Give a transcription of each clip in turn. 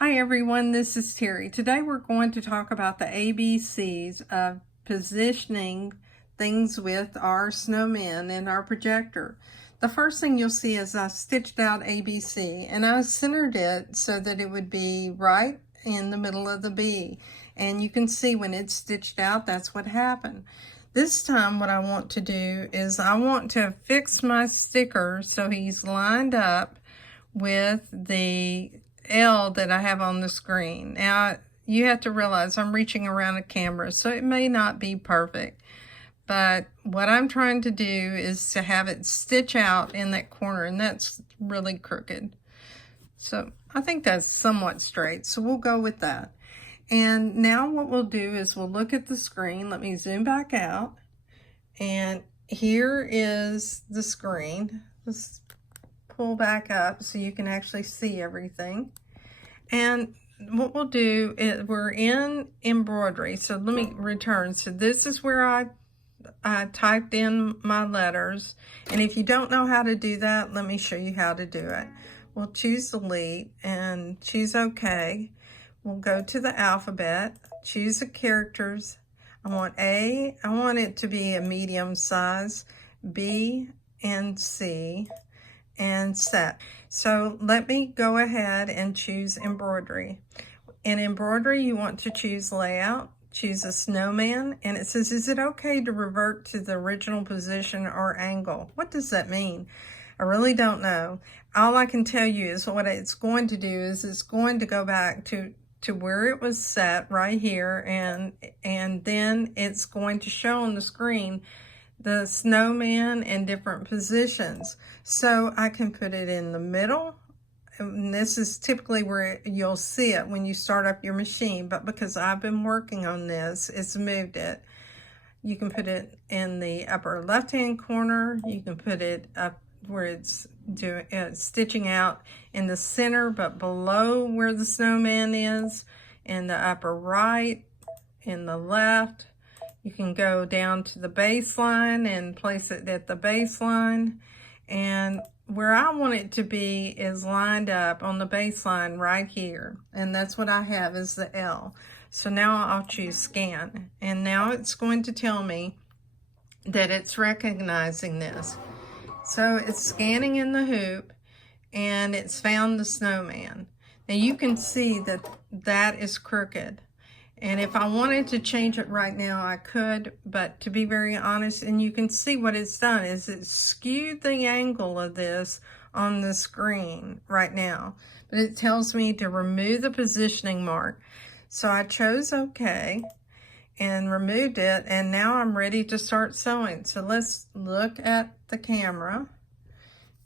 Hi everyone, this is Terry. Today we're going to talk about the ABCs of positioning things with our snowman and our projector. The first thing you'll see is I stitched out ABC and I centered it so that it would be right in the middle of the B. And you can see when it's stitched out, that's what happened. This time what I want to do is I want to fix my sticker so he's lined up with the L that I have on the screen. Now, you have to realize I'm reaching around a camera, so it may not be perfect. But what I'm trying to do is to have it stitch out in that corner, and that's really crooked. So I think that's somewhat straight, so we'll go with that. And now what we'll do is we'll look at the screen. Let me zoom back out. And here is the screen. Let's pull back up so you can actually see everything. And what we'll do is we're in embroidery. So let me return. So this is where I typed in my letters. And if you don't know how to do that, let me show you how to do it. We'll choose delete and choose OK. We'll go to the alphabet, choose the characters. I want A, I want it to be a medium size, B and C, and set. So let me go ahead and choose embroidery. In embroidery, you want to choose layout, choose a snowman, and it says, is it okay to revert to the original position or angle? What does that mean? I really don't know. All I can tell you is what it's going to do is it's going to go back to where it was set right here, and then it's going to show on the screen the snowman in different positions. So I can put it in the middle, and this is typically where you'll see it when you start up your machine, but because I've been working on this, it's moved it. You can put it in the upper left hand corner, you can put it up where it's stitching out in the center but below where the snowman is, in the upper right, in the left. You can go down to the baseline and place it at the baseline. And where I want it to be is lined up on the baseline right here. And that's what I have is the L. So now I'll choose scan. And now it's going to tell me that it's recognizing this. So it's scanning in the hoop and it's found the snowman. Now you can see that that is crooked. And if I wanted to change it right now, I could, but to be very honest, and you can see what it's done, is it skewed the angle of this on the screen right now. But it tells me to remove the positioning mark. So I chose OK and removed it, and now I'm ready to start sewing. So let's look at the camera.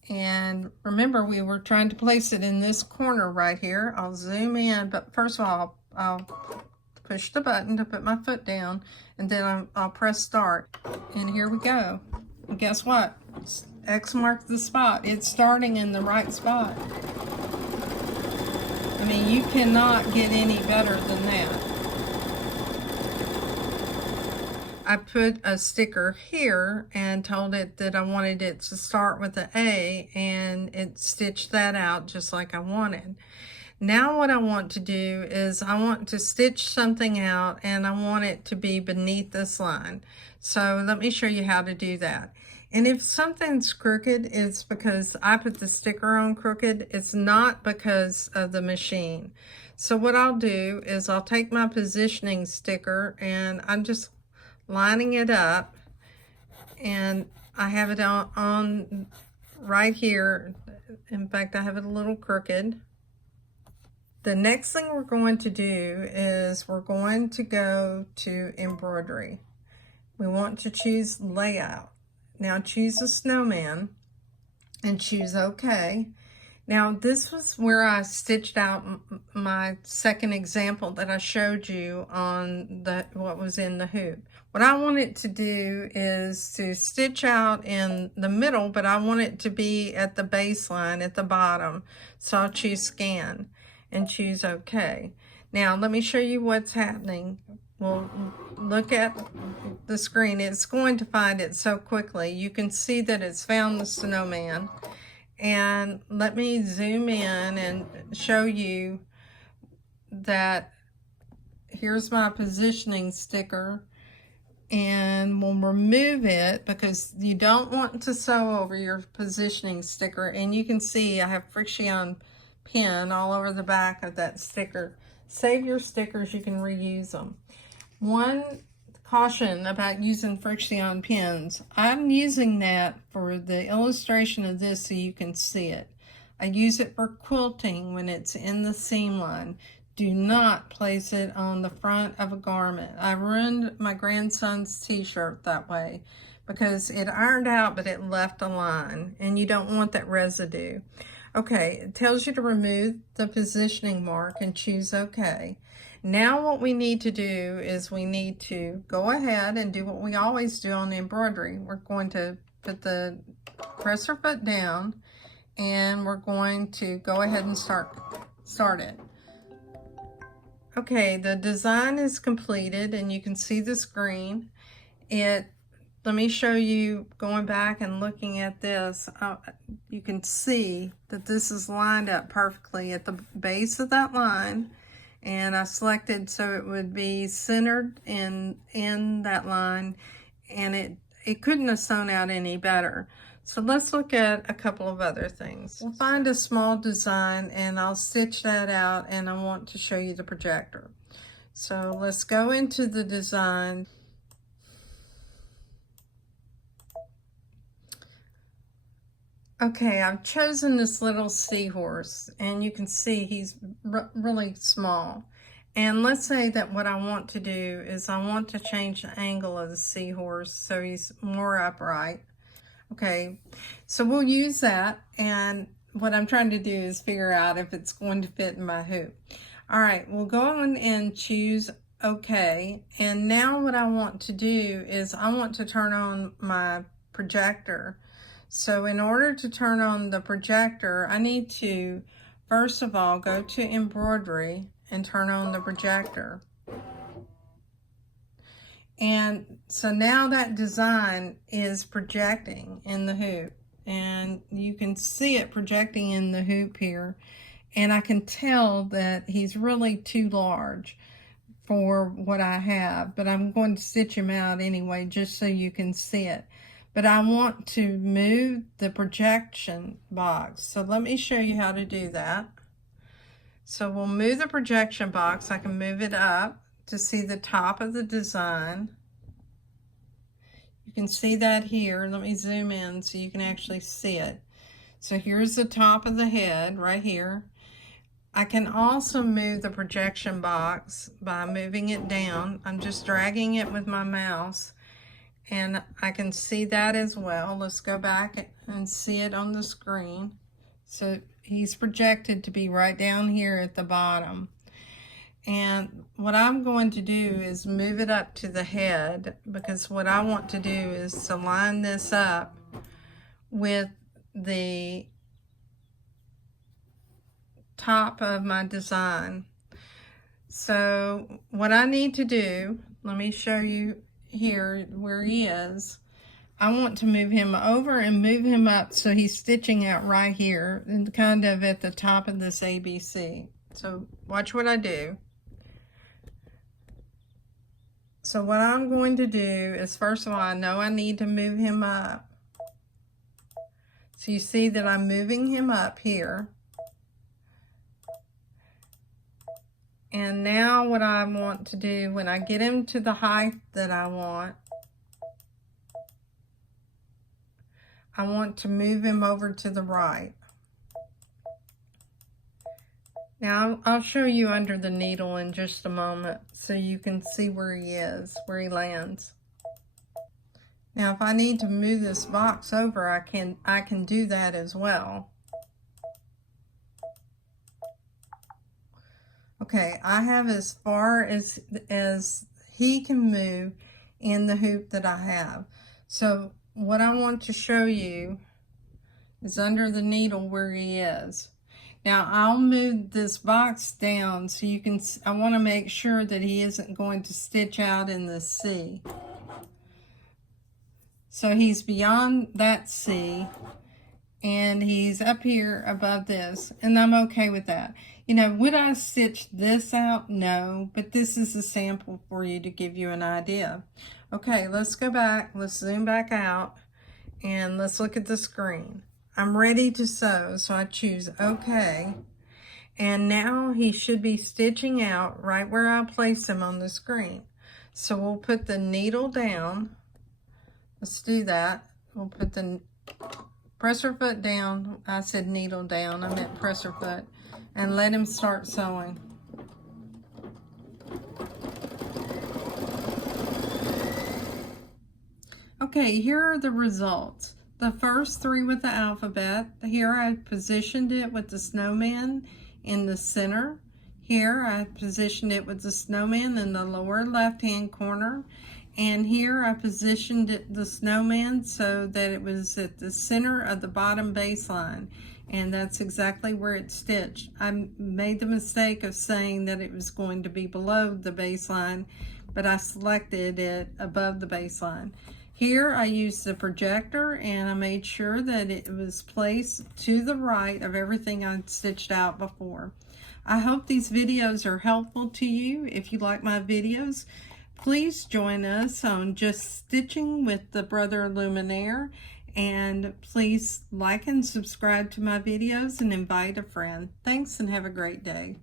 And remember, we were trying to place it in this corner right here. I'll zoom in, but first of all, I'll push the button to put my foot down, and then I'll press start. And here we go. And guess what? X marks the spot. It's starting in the right spot. I mean, you cannot get any better than that. I put a sticker here and told it that I wanted it to start with an A, and it stitched that out just like I wanted. Now what I want to do is I want to stitch something out, and I want it to be beneath this line. So let me show you how to do that. And if something's crooked, it's because I put the sticker on crooked. It's not because of the machine. So what I'll do is I'll take my positioning sticker, and I'm just lining it up, and I have it on right here. In fact, I have it a little crooked. The next thing we're going to do is we're going to go to embroidery. We want to choose layout. Now choose a snowman and choose OK. Now this was where I stitched out my second example that I showed you on what was in the hoop. What I want it to do is to stitch out in the middle, but I want it to be at the baseline at the bottom. So I'll choose scan and choose OK. Now let me show you what's happening. We'll look at the screen. It's going to find it so quickly. You can see that it's found the snowman. And let me zoom in and show you that here's my positioning sticker, and we'll remove it because you don't want to sew over your positioning sticker. And you can see I have Friction pen all over the back of that sticker. Save your stickers, you can reuse them. One caution about using Friction pens. I'm using that for the illustration of this so you can see it. I use it for quilting when it's in the seam line. Do not place it on the front of a garment. I ruined my grandson's t-shirt that way because it ironed out, but it left a line, and you don't want that residue. Okay, it tells you to remove the positioning mark and choose OK. Now what we need to do is we need to go ahead and do what we always do on the embroidery. We're going to put the presser foot down, and we're going to go ahead and start it. Okay, the design is completed, and you can see the screen. Let me show you, going back and looking at this, you can see that this is lined up perfectly at the base of that line, and I selected so it would be centered in that line, and it couldn't have sewn out any better. So let's look at a couple of other things. We'll find a small design, and I'll stitch that out, and I want to show you the projector. So let's go into the design. Okay, I've chosen this little seahorse, and you can see he's really small. And let's say that what I want to do is I want to change the angle of the seahorse so he's more upright. Okay, so we'll use that, and what I'm trying to do is figure out if it's going to fit in my hoop. All right, we'll go on and choose OK, and now what I want to do is I want to turn on my projector. So in order to turn on the projector, I need to, first of all, go to Embroidery and turn on the projector. And so now that design is projecting in the hoop, and you can see it projecting in the hoop here, and I can tell that he's really too large for what I have, but I'm going to stitch him out anyway just so you can see it. But I want to move the projection box, so let me show you how to do that. So we'll move the projection box. I can move it up to see the top of the design. You can see that here. Let me zoom in so you can actually see it. So here's the top of the head right here. I can also move the projection box by moving it down. I'm just dragging it with my mouse, and I can see that as well. Let's go back and see it on the screen. So he's projected to be right down here at the bottom. And what I'm going to do is move it up to the head, because what I want to do is to line this up with the top of my design. So what I need to do, let me show you here where he is. I want to move him over and move him up so he's stitching out right here and kind of at the top of this ABC. So watch what I do. So what I'm going to do is, first of all, I know I need to move him up. So you see that I'm moving him up here. And now what I want to do, when I get him to the height that I want to move him over to the right. Now I'll show you under the needle in just a moment so you can see where he is, where he lands. Now if I need to move this box over, I can do that as well. Okay, I have as far as he can move in the hoop that I have. So what I want to show you is under the needle where he is. Now I'll move this box down so you can, I want to make sure that he isn't going to stitch out in the C. So he's beyond that C, and he's up here above this, and I'm okay with that. You know, would I stitch this out? No, but this is a sample for you to give you an idea. Okay, let's go back, let's zoom back out, and let's look at the screen. I'm ready to sew, so I choose OK. And now he should be stitching out right where I place him on the screen. So we'll put the needle down. Let's do that. We'll put the presser foot down. I said needle down, I meant presser foot. And let him start sewing. Okay, here are the results. The first three with the alphabet. Here I positioned it with the snowman in the center. Here I positioned it with the snowman in the lower left-hand corner. And here I positioned the snowman so that it was at the center of the bottom baseline. And that's exactly where it's stitched. I made the mistake of saying that it was going to be below the baseline, but I selected it above the baseline. Here I used the projector and I made sure that it was placed to the right of everything I'd stitched out before. I hope these videos are helpful to you. If you like my videos, please join us on Just Stitching with the Brother Luminaire, and please like and subscribe to my videos and invite a friend. Thanks and have a great day.